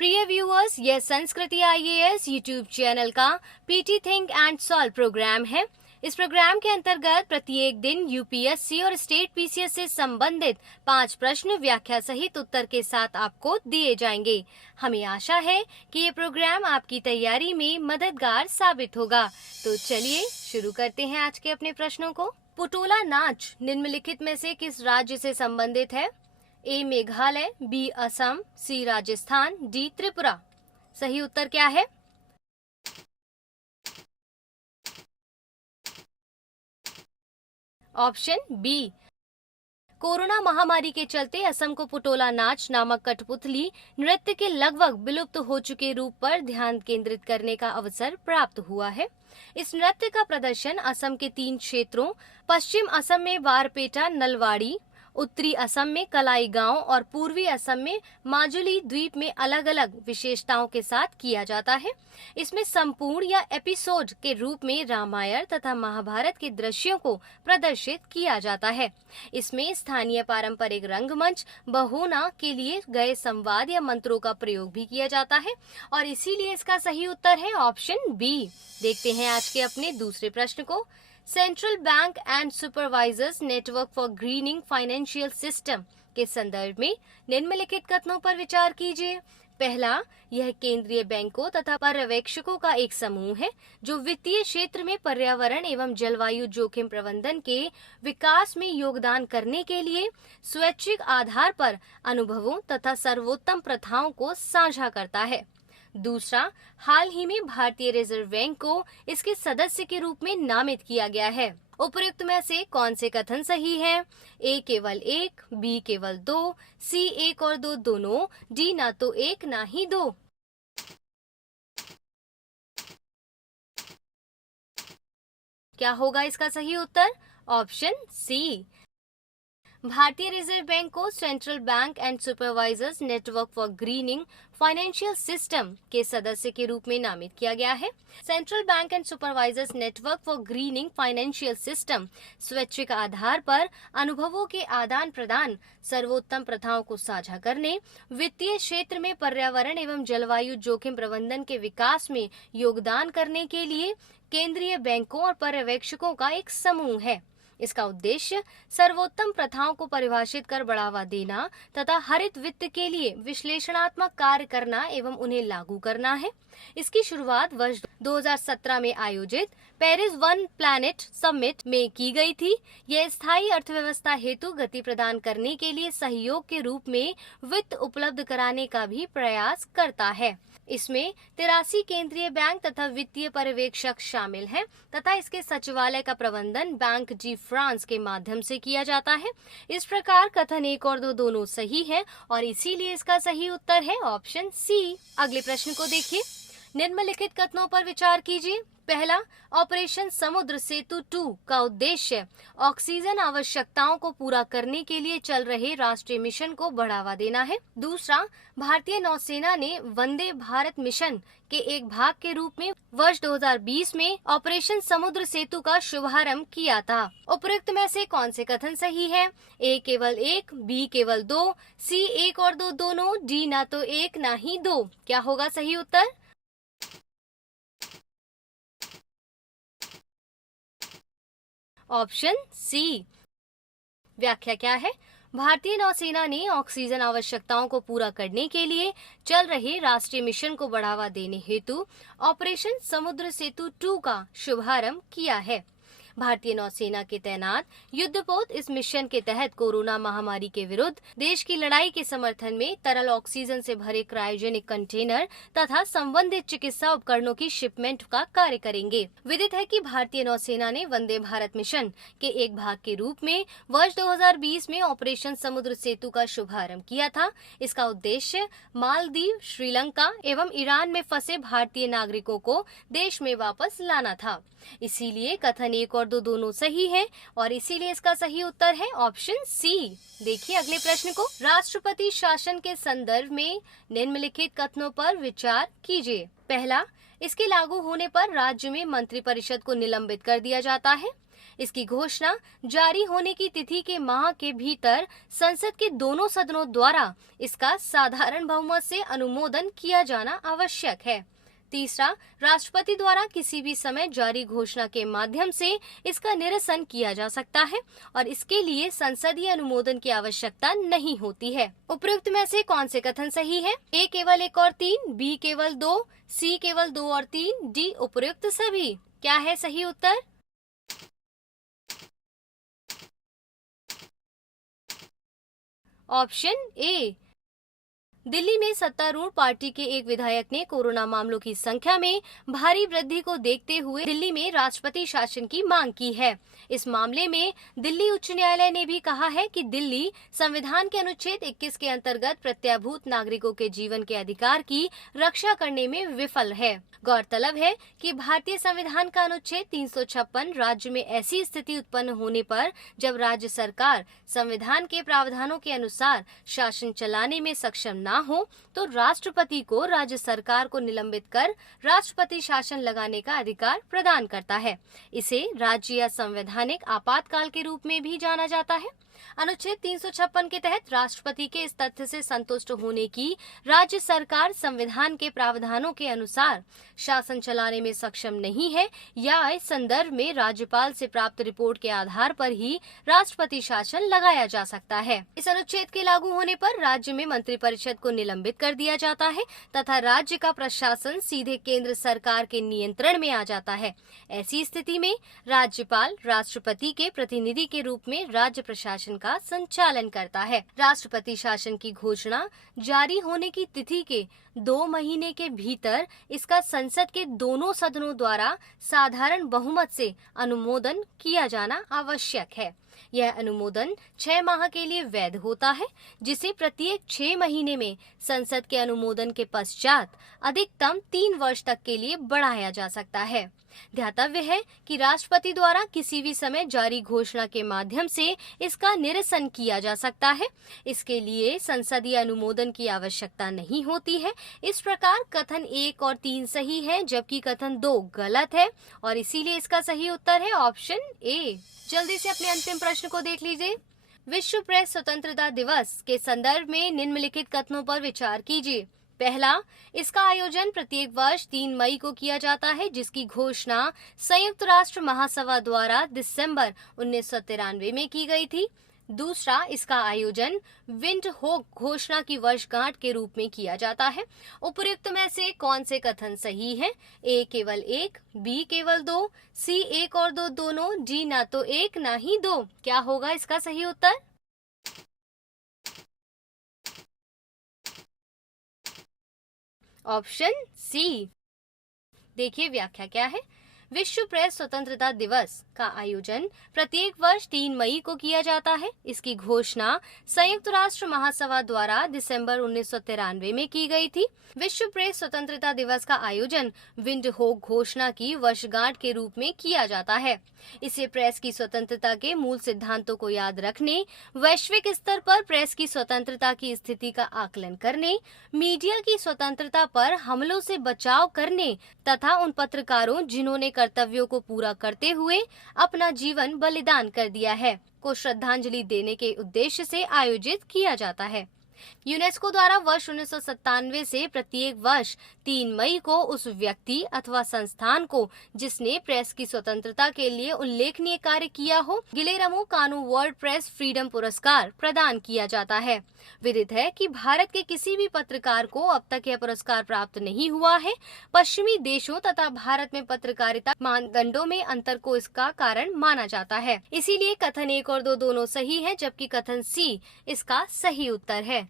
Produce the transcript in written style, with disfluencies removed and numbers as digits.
प्रिय व्यूअर्स, यह Sanskriti IAS YouTube channel का PT think and solve programme है। इस प्रोग्राम के अंतर्गत प्रत्येक दिन यूपीएससी और स्टेट पीसीएस से संबंधित 5 प्रश्न व्याख्या सहित उत्तर के साथ आपको दिए जाएंगे। हमें आशा है कि ये प्रोग्राम आपकी तैयारी में मददगार साबित होगा। तो चलिए शुरू करते हैं आज के अपने प्रश्नों को। पुटोला नाच निम्नलिखित में से किस राज्य से संबंधित है? ए मेघालय, बी असम, सी राजस्थान, डी त्रिपुरा। सही उत्तर क्या है? Option B. कोरोना महामारी के चलते असम को पुटोला नाच नामक कठपुतली नृत्य के लगभग विलुप्त हो चुके रूप पर ध्यान केंद्रित करने का अवसर प्राप्त हुआ है। इस नृत्य का प्रदर्शन असम के 3 क्षेत्रों पश्चिम असम में बारपेटा नलवाड़ी, उत्तरी असम में कलाई गांव और पूर्वी असम में माजुली द्वीप में अलग अलग विशेषताओं के साथ किया जाता है। इसमें संपूर्ण या एपिसोड के रूप में रामायण तथा महाभारत के दृश्यों को प्रदर्शित किया जाता है। इसमें स्थानीय पारंपरिक रंगमंच बहोना के लिए गए संवाद या मंत्रों का प्रयोग भी किया जाता है और इसीलिए इसका सही उत्तर है ऑप्शन बी। देखते हैं आज के अपने दूसरे प्रश्न को। Central bank and supervisors network for greening financial system के संदर्भ में निम्नलिखित कथनों पर विचार कीजिए। पहला, यह केंद्रीय बैंकों तथा पर्यवेक्षकों का एक समूह है जो वित्तीय क्षेत्र में पर्यावरण एवं जलवायु जोखिम प्रबंधन के विकास में योगदान करने के लिए स्वैच्छिक आधार पर अनुभवों तथा सर्वोत्तम प्रथाओं को साझा करता है। दूसरा, हाल ही में भारतीय रिजर्व बैंक को इसके सदस्य के रूप में नामित किया गया है। उपयुक्त में से कौन से कथन सही हैं? ए केवल 1, बी केवल 2, सी 1 और 2 दोनों, डी ना तो 1 ना ही 2। क्या होगा इसका सही उत्तर? Option C. भारतीय रिजर्व बैंक को central bank and supervisors network for greening financial system के सदस्य के रूप में नामित किया गया है। Central bank and supervisors network for greening financial system स्वैच्छिक आधार पर अनुभवों के आदान प्रदान, सर्वोत्तम प्रथाओं को साझा करने, वित्तीय क्षेत्र में पर्यावरण एवं जलवायु जोखिम प्रबंधन के विकास में योगदान करने के लिए केंद्रीय बैंकों और पर्यवेक्षकों का एक समूह है। इसका उद्देश्य सर्वोत्तम प्रथाओं को परिभाषित कर बढ़ावा देना तथा हरित वित्त के लिए विश्लेषणात्मक कार्य करना एवं उन्हें लागू करना है। इसकी शुरुआत वर्ष 2017 में आयोजित पेरिस वन प्लैनेट समिट में की गई थी। यह स्थायी अर्थव्यवस्था हेतु गति प्रदान करने के लिए सहयोग के रूप में वित्त उपलब्ध कराने का भी प्रयास करता है। इसमें 83 केंद्रीय बैंक तथा वित्तीय पर्यवेक्षक शामिल हैं तथा इसके सचिवालय का प्रबंधन बैंक डी फ्रांस के माध्यम से किया जाता है। इस प्रकार कथन 1 और 2 दोनों सही है और इसीलिए इसका सही उत्तर है ऑप्शन सी। अगले प्रश्न को देखिए। निम्नलिखित कथनों पर विचार कीजिए। पहला, ऑपरेशन समुद्र सेतु 2 का उद्देश्य ऑक्सीजन आवश्यकताओं को पूरा करने के लिए चल रहे राष्ट्रीय मिशन को बढ़ावा देना है। दूसरा, भारतीय नौसेना ने वंदे भारत मिशन के एक भाग के रूप में वर्ष 2020 में ऑपरेशन समुद्र सेतु का शुभारंभ किया था। उपयुक्त में से कौन से कथन सही है? ए केवल 1, बी केवल 2, सी 1 और 2 दोनों, डी ना तो 1 ना ही 2। क्या होगा सही उत्तर? ऑप्शन सी। व्याख्या क्या है? भारतीय नौसेना ने ऑक्सीजन आवश्यकताओं को पूरा करने के लिए चल रहे राष्ट्रीय मिशन को बढ़ावा देने हेतु ऑपरेशन समुद्र सेतु 2 का शुभारंभ किया है। भारतीय नौसेना के तैनात युद्धपोत इस मिशन के तहत कोरोना महामारी के विरुद्ध देश की लड़ाई के समर्थन में तरल ऑक्सीजन से भरे क्रायोजेनिक कंटेनर तथा संबंधित चिकित्सा उपकरणों की शिपमेंट का कार्य करेंगे। विदित है कि भारतीय नौसेना ने वंदे भारत मिशन के एक भाग के रूप में वर्ष 2020 में ऑपरेशन समुद्र सेतु का शुभारंभ किया था। इसका उद्देश्य मालदीव, श्रीलंका एवं ईरान में फंसे भारतीय नागरिकों को देश में वापस लाना था। इसीलिए कथन 1 और 2 दोनों सही हैं और इसीलिए इसका सही उत्तर है ऑप्शन सी। देखिए अगले प्रश्न को। राष्ट्रपति शासन के संदर्भ में निम्नलिखित कथनों पर विचार कीजिए। पहला, इसके लागू होने पर राज्य में मंत्रिपरिषद को निलंबित कर दिया जाता है। इसकी घोषणा जारी होने की तिथि के माह के भीतर संसद के दोनों सदनों द्वारा इसका साधारण बहुमत से अनुमोदन किया जाना आवश्यक है। तीसरा, राष्ट्रपति द्वारा किसी भी समय जारी घोषणा के माध्यम से इसका निरसन किया जा सकता है और इसके लिए संसदीय अनुमोदन की आवश्यकता नहीं होती है। उपयुक्त में से कौन से कथन सही है? ए केवल 1 और 3, बी केवल 2, सी केवल 2 और 3, डी उपयुक्त सभी। क्या है सही उत्तर? Option A. दिल्ली में सत्तारूढ़ पार्टी के एक विधायक ने कोरोना मामलों की संख्या में भारी वृद्धि को देखते हुए दिल्ली में राष्ट्रपति शासन की मांग की है। इस मामले में दिल्ली उच्च न्यायालय ने भी कहा है कि दिल्ली संविधान के अनुच्छेद 21 के अंतर्गत प्रत्याभूत नागरिकों के जीवन के अधिकार की रक्षा करने में विफल है। गौरतलब है कि भारतीय संविधान का अनुच्छेद 356 राज्य में ऐसी स्थिति उत्पन्न होने पर जब राज्य सरकार संविधान के प्रावधानों के अनुसार शासन चलाने में सक्षम न हो तो राष्ट्रपति को राज्य सरकार को निलंबित कर राष्ट्रपति शासन लगाने का अधिकार प्रदान करता है। इसे राज्य या संवैधानिक आपातकाल के रूप में भी जाना जाता है। अनुच्छेद 356 के तहत राष्ट्रपति के इस तथ्य से संतुष्ट होने की राज्य सरकार संविधान के प्रावधानों के अनुसार शासन चलाने में सक्षम नहीं है या इस संदर्भ में राज्यपाल से प्राप्त रिपोर्ट के आधार पर ही राष्ट्रपति शासन लगाया जा सकता है। इस अनुच्छेद के लागू होने पर राज्य में मंत्रिपरिषद को निलंबित कर दिया जाता है तथा राज्य का प्रशासन सीधे केंद्र सरकार के नियंत्रण में आ जाता है। ऐसी स्थिति में राज्यपाल राष्ट्रपति के प्रतिनिधि के रूप में राज्य प्रशासन का संचालन करता है। राष्ट्रपति शासन की घोषणा जारी होने की तिथि के 2 महीने के भीतर इसका संसद के दोनों सदनों द्वारा साधारण बहुमत से अनुमोदन किया जाना आवश्यक है। यह अनुमोदन 6 माह के लिए वैध होता है, जिसे प्रत्येक 6 महीने में संसद के अनुमोदन के पश्चात अधिकतम 3 वर्ष तक के लिए बढ़ाया जा सकता है। ध्यातव्य है कि राष्ट्रपति द्वारा किसी भी समय जारी घोषणा के माध्यम से इसका निरसन किया जा सकता है। इसके लिए संसदीय अनुमोदन की आवश्यकता नहीं होती है। इस प्रकार कथन 1 और 3 सही है, जबकि कथन 2 गलत है और इसीलिए इसका सही उत्तर है ऑप्शन ए। जल्दी से अपने अंतिम प्रश्न को देख लीजिए। विश्व प्रेस स्वतंत्रता दिवस के संदर्भ में निम्नलिखित कथनों पर विचार कीजिए। पहला, इसका आयोजन प्रत्येक वर्ष 3 मई को किया जाता है, जिसकी घोषणा संयुक्त राष्ट्र महासभा द्वारा दिसंबर 1993 में की गई थी। दूसरा, इसका आयोजन विंडहोक घोषणा की वर्षगांठ के रूप में किया जाता है। उपयुक्त में से कौन से कथन सही है? ए केवल 1, बी केवल 2, सी 1 और 2 दोनों, डी ना तो 1 ना ही 2। क्या होगा इसका सही उत्तर? ऑप्शन सी। देखिए व्याख्या क्या है। विश्व प्रेस स्वतंत्रता दिवस का आयोजन प्रत्येक वर्ष 3 मई को किया जाता है। इसकी घोषणा संयुक्त राष्ट्र महासभा द्वारा दिसंबर 1993 में की गई थी। विश्व प्रेस स्वतंत्रता दिवस का आयोजन विंडहोक घोषणा की वर्षगांठ के रूप में किया जाता है। इसे प्रेस की स्वतंत्रता के मूल सिद्धांतों को याद रखने, वैश्विक स्तर पर प्रेस की स्वतंत्रता की स्थिति का आकलन करने, मीडिया की स्वतंत्रता पर हमलों से बचाव करने तथा उन पत्रकारों जिन्होंने कर्तव्यों को पूरा करते हुए अपना जीवन बलिदान कर दिया है को श्रद्धांजलि देने के उद्देश्य से आयोजित किया जाता है। यूनेस्को द्वारा वर्ष 1997 से प्रत्येक वर्ष 3 मई को उस व्यक्ति अथवा संस्थान को जिसने प्रेस की स्वतंत्रता के लिए उल्लेखनीय कार्य किया हो, गिलेरमो कानू वर्ल्ड प्रेस फ्रीडम पुरस्कार प्रदान किया जाता है। विदित है कि भारत के किसी भी पत्रकार को अब तक यह पुरस्कार प्राप्त नहीं हुआ है। पश्चिमी देशों तथा भारत में पत्रकारिता मानदंडों में अंतर को इसका कारण माना जाता है। इसीलिए कथन 1 और 2 दोनों सही है, जबकि कथन सी इसका सही उत्तर है।